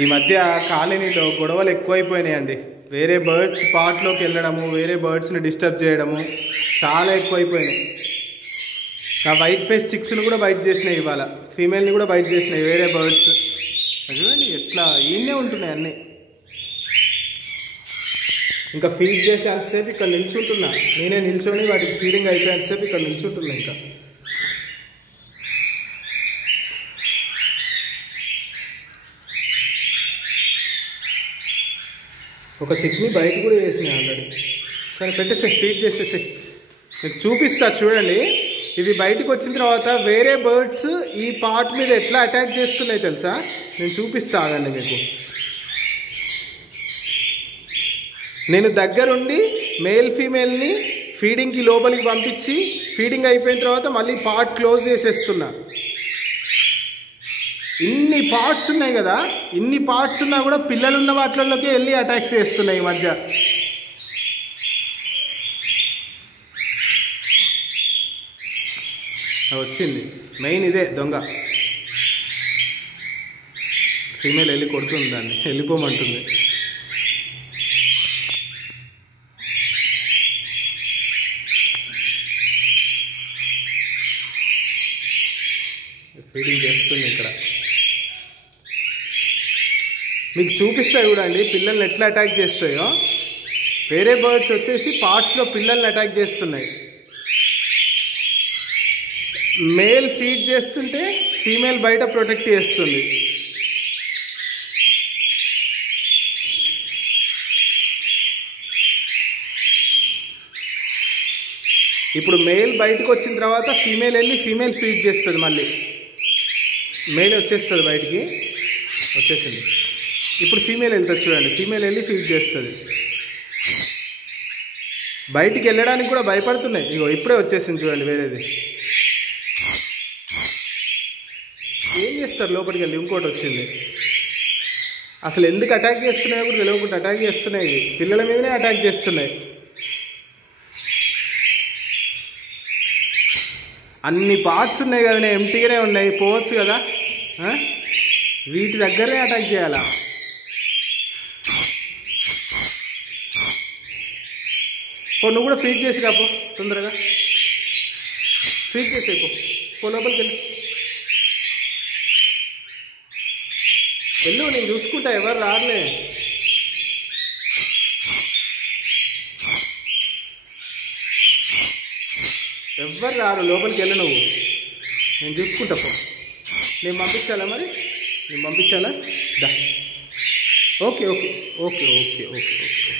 ఈ మధ్య కాలనీలో గొడవలు ఎక్కువైపోయినాయండి. వేరే బర్డ్స్ పాట్లోకి వెళ్ళడము, వేరే బర్డ్స్ని డిస్టర్బ్ చేయడము చాలా ఎక్కువైపోయినాయి. ఆ వైట్ ఫేస్ చిక్స్ని కూడా బైట్ చేసినాయి, ఇవాళ ఫీమేల్ని కూడా బైట్ చేసినాయి వేరే బర్డ్స్. చూడండి ఎట్లా ఈయనే ఉంటున్నాయి అన్నీ. ఇంకా ఫీడ్ చేసే అంతసేపు ఇక్కడ నిల్చుంటున్నా, నేనే నిల్చొని వాటికి ఫీడింగ్ అయిపోయేంతసేపు ఇక్కడ నిల్చుంటున్నా. ఇంకా ఒక చిక్ని బయట కూడా వేసినాయి ఆల్రెడీ. సరే పెట్టేసే, ఫీడ్ చేసేసే, మీకు చూపిస్తా చూడండి. ఇవి బయటకు వచ్చిన తర్వాత వేరే బర్డ్స్ ఈ పార్ట్ మీద ఎట్లా అటాక్ చేస్తున్నాయి తెలుసా, నేను చూపిస్తా ఆగండి మీకు. నేను దగ్గరుండి మేల్ ఫీమేల్ని ఫీడింగ్కి లోపలికి పంపించి ఫీడింగ్ అయిపోయిన తర్వాత మళ్ళీ పార్ట్ క్లోజ్ చేసేస్తున్నా. ఇన్ని పార్ట్స్ ఉన్నాయి కదా, ఇన్ని పార్ట్స్ ఉన్నా కూడా పిల్లలున్న వాటిల్లోకి వెళ్ళి అటాక్స్ చేస్తున్నాయి ఈ మధ్య. వచ్చింది మెయిన్ ఇదే దొంగ. ఫీమేల్ వెళ్ళి కొడుతుంది, దాన్ని వెళ్ళిపోమంటుంది. ఫీడింగ్ చేస్తుంది ఇక్కడ. మీకు చూపిస్తాయి చూడండి పిల్లల్ని ఎట్లా అటాక్ చేస్తాయో. వేరే బర్డ్స్ వచ్చేసి పార్ట్స్లో పిల్లల్ని అటాక్ చేస్తున్నాయి. మేల్ ఫీడ్ చేస్తుంటే ఫీమేల్ బయట ప్రొటెక్ట్ చేస్తుంది. ఇప్పుడు మేల్ బయటకు వచ్చిన తర్వాత ఫీమేల్ వెళ్ళి ఫీమేల్ ఫీడ్ చేస్తుంది. మళ్ళీ మేల్ వచ్చేస్తుంది బయటికి, వచ్చేసింది. ఇప్పుడు ఫీమేల్ వెళ్తుంది చూడండి, ఫీమేల్ వెళ్ళి ఫీడ్ చేస్తుంది. బయటికి వెళ్ళడానికి కూడా భయపడుతున్నాయి. ఇగో ఇప్పుడే వచ్చేసింది చూడండి వేరేది. ఏం చేస్తారు లోపలికి వెళ్ళి, ఇంకోటి వచ్చింది. అసలు ఎందుకు అటాక్ చేస్తున్నాయో కూడా తెలియకుండా అటాక్ చేస్తున్నాయి. పిల్లల మీదనే అటాక్ చేస్తున్నాయి. అన్ని పార్ట్స్ ఉన్నాయి కదా, ఎంటీగానే ఉన్నాయి, పోవచ్చు కదా. వీటి దగ్గరే అటాక్ చేయాలా? నువ్వు కూడా ఫీడ్ చేసి రాపో, తొందరగా ఫీడ్ చేసేపో, లోపలికి వెళ్ళి వెళ్ళు, నేను చూసుకుంటా, ఎవరు రారులే. ఎవ్వరు రారు, లోపలికి వెళ్ళు నువ్వు, నేను చూసుకుంటా పో. నేను పంపించాలా మరి, నేను పంపించాలా? దా, okay okay okay okay okay okay.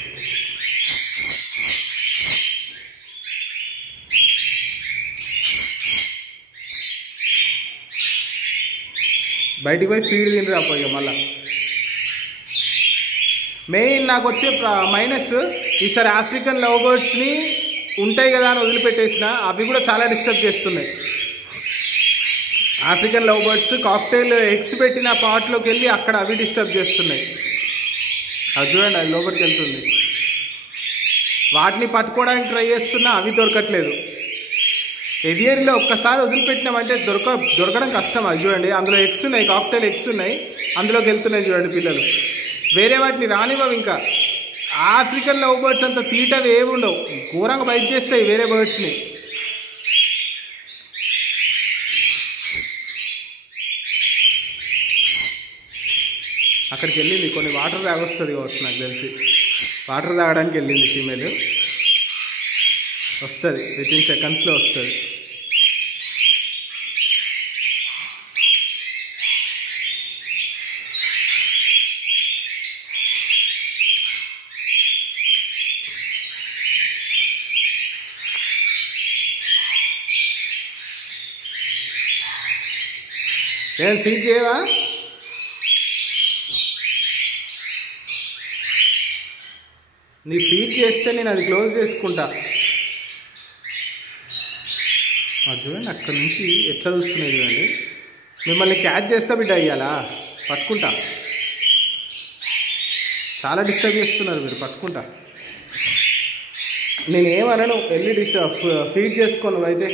బయటికి పోయి ఫీడ్ తిని రాపోయి. మళ్ళా మెయిన్ నాకు వచ్చే మైనస్, ఈసారి ఆఫ్రికన్ లవ్ బర్డ్స్ని ఉంటాయి కదా అని వదిలిపెట్టేసిన, అవి కూడా చాలా డిస్టర్బ్ చేస్తున్నాయి. African love birds cocktail eggs పెట్టిన పాట్లోకి వెళ్ళి అక్కడ అవి డిస్టర్బ్ చేస్తున్నాయి. అది చూడండి, అది లోపలికి వెళ్తుంది. వాటిని పట్టుకోవడానికి ట్రై చేస్తున్నా, అవి దొరకట్లేదు. ఎవియర్లో ఒక్కసారి వదిలిపెట్టినామంటే దొరకడం కష్టం. అది చూడండి, అందులో ఎగ్స్ ఉన్నాయి, కాక్టైల్ ఎగ్స్ ఉన్నాయి, అందులోకి వెళ్తున్నాయి చూడండి పిల్లలు. వేరే వాటిని రానివ్వవు. ఇంకా ఆఫ్రికన్ లవ్ బర్డ్స్ అంత తీటవి ఏమి ఉండవు, ఘోరంగా బయట చేస్తాయి వేరే బర్డ్స్ని. అక్కడికి వెళ్ళింది, కొన్ని వాటర్ తాగొస్తుంది కావచ్చు నాకు తెలిసి. వాటర్ తాగడానికి వెళ్ళింది ఫీమేల్, వస్తుంది వితిన్ సెకండ్స్లో వస్తుంది. ఏం ఫీడ్ చేయవా? నీ ఫీడ్ చేస్తే నేను అది క్లోజ్ చేసుకుంటా. చూడండి అక్కడ నుంచి ఎట్లా చూస్తున్నాయి చూడండి. మిమ్మల్ని క్యాచ్ చేస్తా బిడ్డ, అయ్యాలా పట్టుకుంటా. చాలా డిస్టర్బ్ చేస్తున్నారు మీరు, పట్టుకుంటా. నేనేమనను, వెళ్ళి ఫీడ్ చేసుకో నువ్వైతే.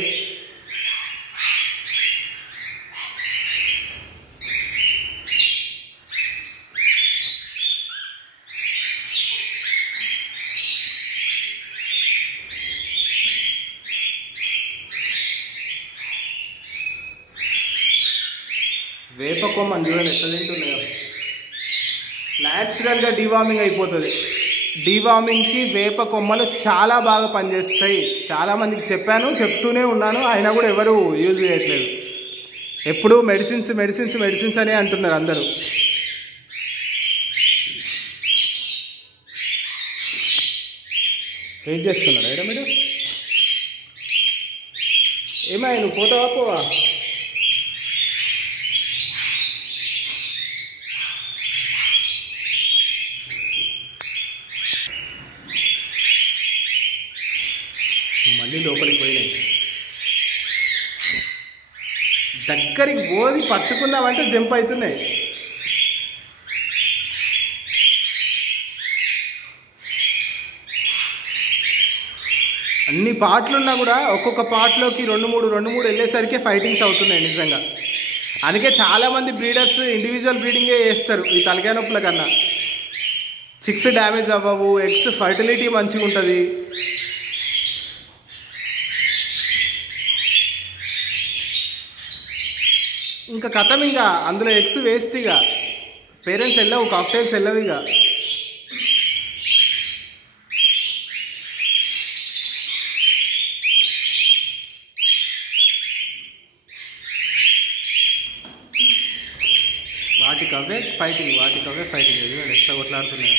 వేప కొమ్మని చూడండి ఎట్లా తింటున్నాయో. న్యాచురల్గా డీవార్మింగ్ అయిపోతుంది. డీవార్మింగ్కి వేప కొమ్మలు చాలా బాగా పనిచేస్తాయి. చాలామందికి చెప్పాను, చెప్తూనే ఉన్నాను, అయినా కూడా ఎవరు యూజ్ చేయట్లేదు. ఎప్పుడు మెడిసిన్స్ మెడిసిన్స్ మెడిసిన్స్ అనే అంటున్నారు అందరూ. ఏం చేస్తున్నారు ఏడా మీరు? ఏమా నువ్వు పోతావా పోవా? మళ్ళీ లోపలికి పోయినాయి. దగ్గరికి పోది పట్టుకున్నామంటే జంప్ అవుతున్నాయి. అన్ని పాటలున్నా కూడా ఒక్కొక్క పాటలోకి రెండు మూడు వెళ్ళేసరికి ఫైటింగ్స్ అవుతున్నాయి నిజంగా. అందుకే చాలామంది బ్రీడర్స్ ఇండివిజువల్ బ్రీడింగే చేస్తారు ఈ తలకాయ నొప్పుల కన్నా. చిక్స్ డ్యామేజ్ అవ్వవు, ఎగ్స్ ఫర్టిలిటీ మంచిగా ఉంటుంది. ఇంకా కథం, ఇంకా అందులో ఎగ్స్ వేస్ట్. ఇక పేరెంట్స్ వెళ్ళవు, కాక్టైల్స్ వెళ్ళవు. ఇక వాటికవే ఫైటింగ్ ఎదుగు ఎట్లా కొట్లాడుతున్నాయి.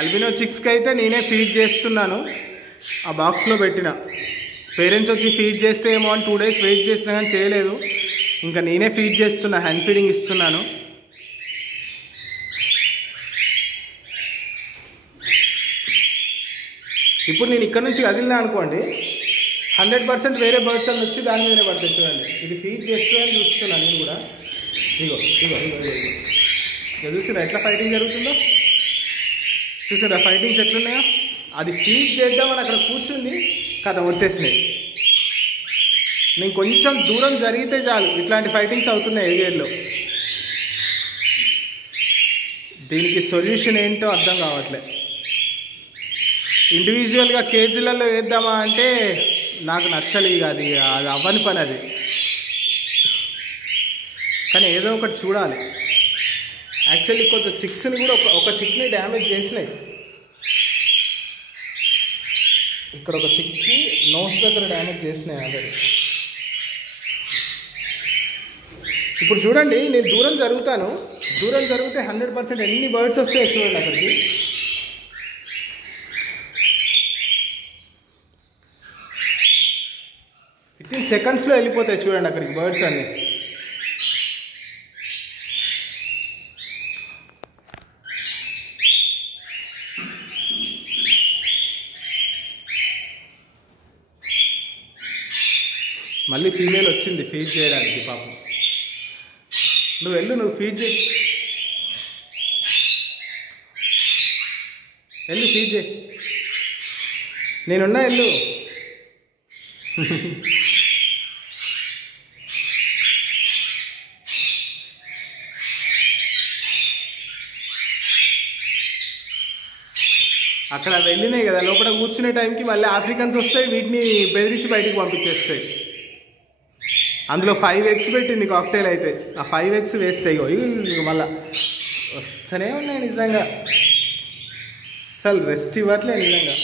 అల్బినో చిక్స్కి అయితే నేనే ఫీడ్ చేస్తున్నాను, ఆ బాక్స్లో పెట్టిన. పేరెంట్స్ వచ్చి ఫీడ్ చేస్తే ఏమో అని 2 days వెయిట్ చేసినా కానీ చేయలేదు. ఇంకా నేనే ఫీడ్ చేస్తున్నా, హ్యాండ్ ఫీడింగ్ ఇస్తున్నాను. ఇప్పుడు నేను ఇక్కడ నుంచి కదిలినా అనుకోండి, 100% వేరే బర్డ్స్ అని వచ్చి దాని మీదనే పడుతుంది. చూడండి, ఇది ఫీడ్ చేస్తుందని చూస్తున్నాను నేను కూడా. ఇగో చూసారా ఎట్లా ఫైటింగ్ జరుగుతుందో? చూసారా ఫైటింగ్స్ ఎట్లున్నాయో? అది ఫీడ్ చేద్దామని అక్కడ కూర్చుంది, కథ వచ్చేసినాయి. నేను కొంచెం దూరం జరిగితే చాలు ఇట్లాంటి ఫైటింగ్స్ అవుతున్నాయి ఏరియాలో. దీనికి సొల్యూషన్ ఏంటో అర్థం కావట్లే. ఇండివిజువల్గా కేజీలలో వేద్దామా అంటే నాకు నచ్చలే. ఇక అది అవ్వని పని అది. కానీ ఏదో ఒకటి చూడాలి. యాక్చువల్లీ కొంచెం చిక్స్ని కూడా ఒక చిక్ని డ్యామేజ్ చేసినాయి. ఇక్కడ ఒక చిక్కి నోస్ దగ్గర డ్యామేజ్ చేసినాయి ఆల్రెడీ. ఇప్పుడు చూడండి, నేను దూరం జరిగితే 100% ఎన్ని బర్డ్స్ వస్తాయో చూడండి అక్కడికి. వితిన్ సెకండ్స్లో వెళ్ళిపోతాయి చూడండి అక్కడికి బర్డ్స్ అన్నీ. మళ్ళీ ఫీమేల్ వచ్చింది ఫీడ్ చేయడానికి. పాపం నువ్వు ఫీడ్ చేయి, ఫీడ్ చేయి, నేనున్నా. అక్కడ వెళ్ళినాయి కదా, లోపల కూర్చునే టైంకి మళ్ళీ ఆఫ్రికన్స్ వస్తాయి, వీటిని బెదిరించి బయటికి పంపించేస్తాయి. అందులో 5 eggs పెట్టింది కాక్టైల్ అయితే. ఆ 5 eggs వేస్ట్ అయ్యో. మళ్ళీ వస్తూనే ఉన్నాయి నిజంగా. అసలు రెస్ట్ ఇవ్వట్లే నిజంగా.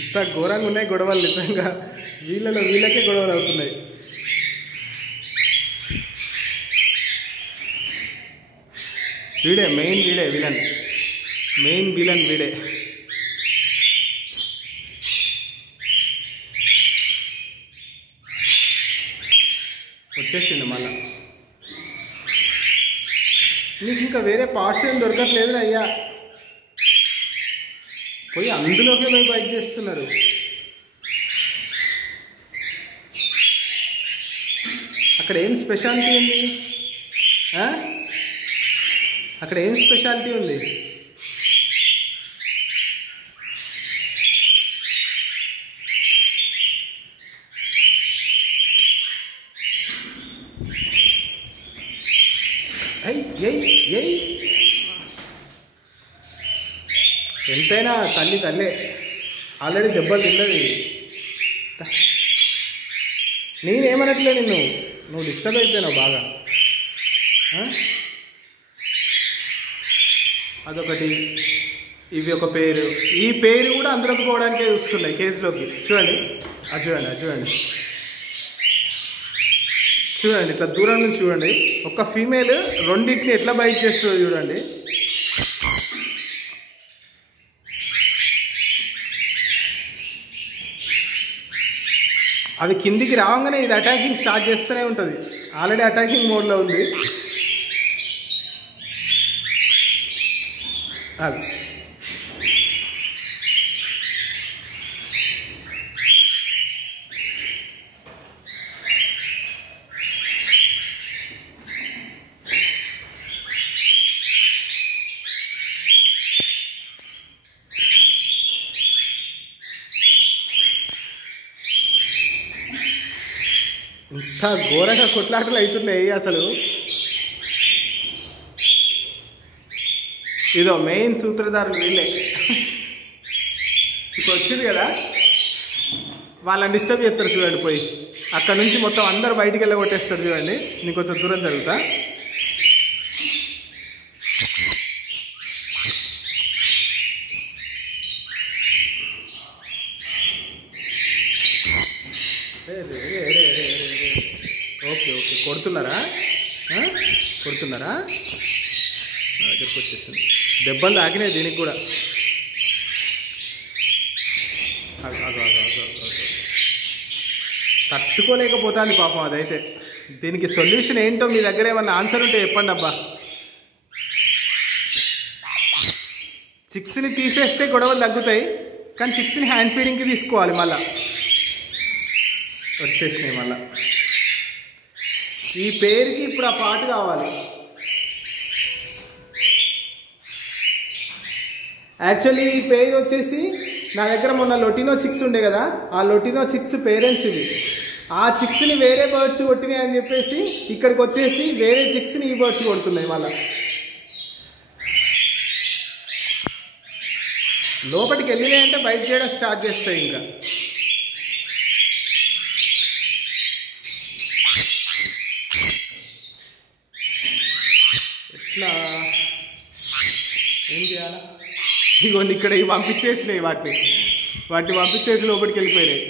ఇంత ఘోరంగా ఉన్నాయి గొడవలు నిజంగా. వీళ్ళకే గొడవలు అవుతున్నాయి. మెయిన్ విలన్ వీడే. వచ్చేసిండు మళ్ళా. నీకు ఇంకా వేరే పార్ట్స్ ఏం దొరకట్లేదు అయ్యా. పోయి అందులోకే పోయి బైక్ చేస్తున్నారు. అక్కడ ఏం స్పెషాలిటీ ఉంది? ఏయ్ ఏయ్ ఎంతైనా తల్లి తల్లే, ఆల్రెడీ దెబ్బలు తిన్నది. నేనేమనట్లే నిన్ను, నువ్వు డిస్టర్బ్ అయిపోయినావు బాగా. అదొకటి, ఇవి ఒక పేరు, ఈ పేరు కూడా అందులోకి పోవడానికే చూస్తున్నాయి కేసులోకి. చూడండి అది చూడండి, అది చూడండి, చూడండి ఇట్లా దూరం నుంచి చూడండి. ఒక ఫీమేల్ రెండింటిని ఎట్లా బైట్ చేస్తుందో చూడండి. అవి కిందికి రాగానే ఇది అటాకింగ్ స్టార్ట్ చేస్తూనే ఉంటుంది. ఆల్రెడీ అటాకింగ్ మోడ్లో ఉంది. అది ఇంత ఘోరంగా కొట్లాటలు అవుతున్నాయి అసలు. ఇదో మెయిన్ సూత్రధారులు వీళ్ళే. ఇప్పుడు వచ్చింది కదా, వాళ్ళని డిస్టర్బ్ చేస్తారు చూడండి. పోయి అక్కడ నుంచి మొత్తం అందరు బయటికి వెళ్ళగొట్టేస్తారు చూడండి. నేను కొంచెం దూరం జరుగుతా. ఓకే ఓకే, కొడుతున్నారా కొడుతున్నారా? నా దగ్గరకు వచ్చేసింది. దెబ్బలు తాకినాయి దీనికి కూడా. తట్టుకోలేకపోతాను పాపం అదైతే. దీనికి సొల్యూషన్ ఏంటో మీ దగ్గర ఏమన్నా ఆన్సర్ ఉంటే చెప్పండి అబ్బా. చిక్స్ని తీసేస్తే గొడవలు తగ్గుతాయి, కానీ చిక్స్ని హ్యాండ్ ఫీడింగ్కి తీసుకోవాలి. మళ్ళా వచ్చేసినాయి. మళ్ళా ఈ పేరుకి ఇప్పుడు ఆ పాట కావాలి. యాక్చువల్లీ ఈ పేరు వచ్చేసి నా దగ్గర మొన్న లొటినో చిక్స్ ఉండే కదా, ఆ లొటినో చిక్స్ పేరెంట్స్ ఇవి. ఆ చిక్స్ని వేరే బర్డ్స్ కొట్టినాయి అని చెప్పేసి ఇక్కడికి వచ్చేసి వేరే చిక్స్ని ఈ బర్డ్స్ కొడుతున్నాయి. మళ్ళీ లోపలికి వెళ్ళినాయంటే బయట చేయడం స్టార్ట్ చేస్తాయి. ఇంకా ఎట్లా ఏం చేయాలా? ఇగోండి ఇక్కడ ఇవి పంపించేసినాయి, వాటిని పంపించేసి లోపలికి వెళ్ళిపోయినాయి.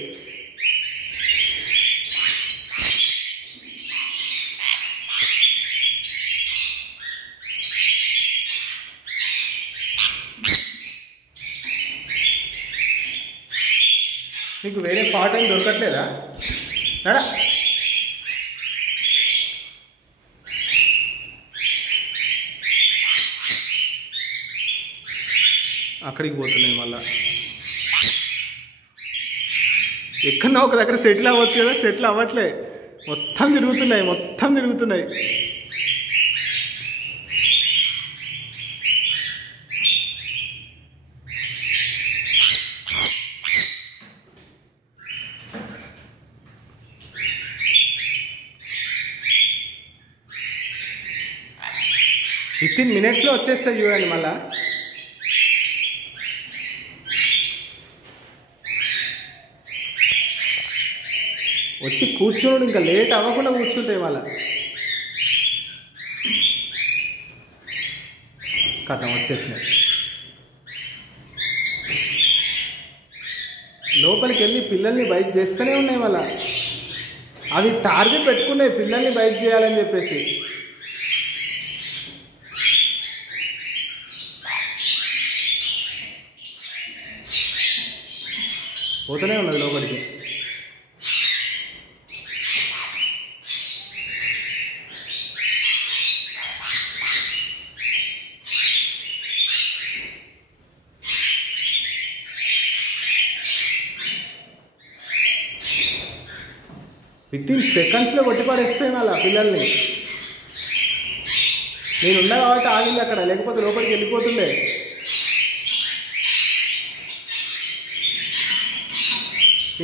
నీకు వేరే పాట ఏం దొరకట్లేదా? నడా అక్కడికి పోతున్నాయి. మళ్ళా ఎక్కడన్నా ఒక దగ్గర సెటిల్ అవ్వచ్చు కదా, సెటిల్ అవ్వట్లే. మొత్తం తిరుగుతున్నాయి, మొత్తం తిరుగుతున్నాయి. వితిన్ మినిట్స్లో వచ్చేస్తాయి చూడండి. మళ్ళా వచ్చి కూర్చోడు, ఇంకా లేట్ అవ్వకుండా కూర్చుంటాయి. మళ్ళా కథం వచ్చేసినాయి. లోపలికి వెళ్ళి పిల్లల్ని బయట చేస్తూనే ఉన్నాయి. మళ్ళా అవి టార్గెట్ పెట్టుకున్నాయి పిల్లల్ని బయట చేయాలని చెప్పేసి. పోతూనే ఉన్నది లోపలికి. వితిన్ సెకండ్స్లో కొట్టి పడేస్తాయి అలా పిల్లల్ని. నేనున్నా కాబట్టి ఆగింది అక్కడ, లేకపోతే లోపలికి వెళ్ళిపోతుండే.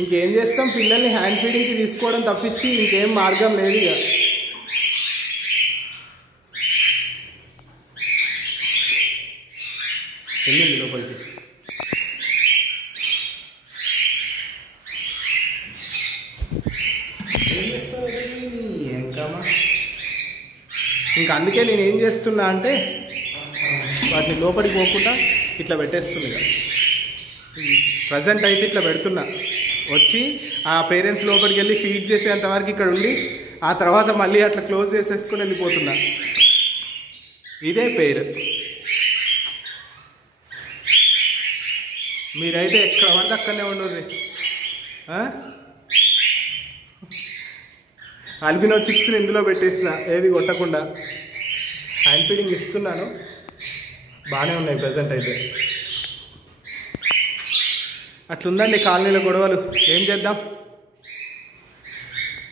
ఇంకేం చేస్తాం, పిల్లల్ని హ్యాండ్ ఫీడింగ్కి తీసుకోవడం తప్పించి ఇంకేం మార్గం లేదు. ఇక వెళ్ళింది లోపలికి. ఏం చేస్తావు ఎంకమ్మా? ఇంకా అందుకే నేను ఏం చేస్తున్నా అంటే వాటిని లోపలికి పోకుండా ఇట్లా పెట్టేస్తుంది. ప్రజెంట్ అయితే ఇట్లా పెడుతున్నా. వచ్చి ఆ పేరెంట్స్ లోపలికి వెళ్ళి ఫీడ్ చేసేంత వరకు ఇక్కడ ఉండి ఆ తర్వాత మళ్ళీ అట్లా క్లోజ్ చేసేసుకుని వెళ్ళిపోతున్నా. ఇదే పేరు. మీరైతే ఎక్కడ పడితే అక్కడనే ఉండరు. ఆల్బినో చిక్స్ని ఇందులో పెట్టేసిన, ఏది కొట్టకుండా హ్యాండ్ ఫీడింగ్ ఇస్తున్నాను. బాగానే ఉన్నాయి ప్రజెంట్ అయితే. అట్లుందండి కాలనీలో గొడవలు. ఏం చేద్దాం?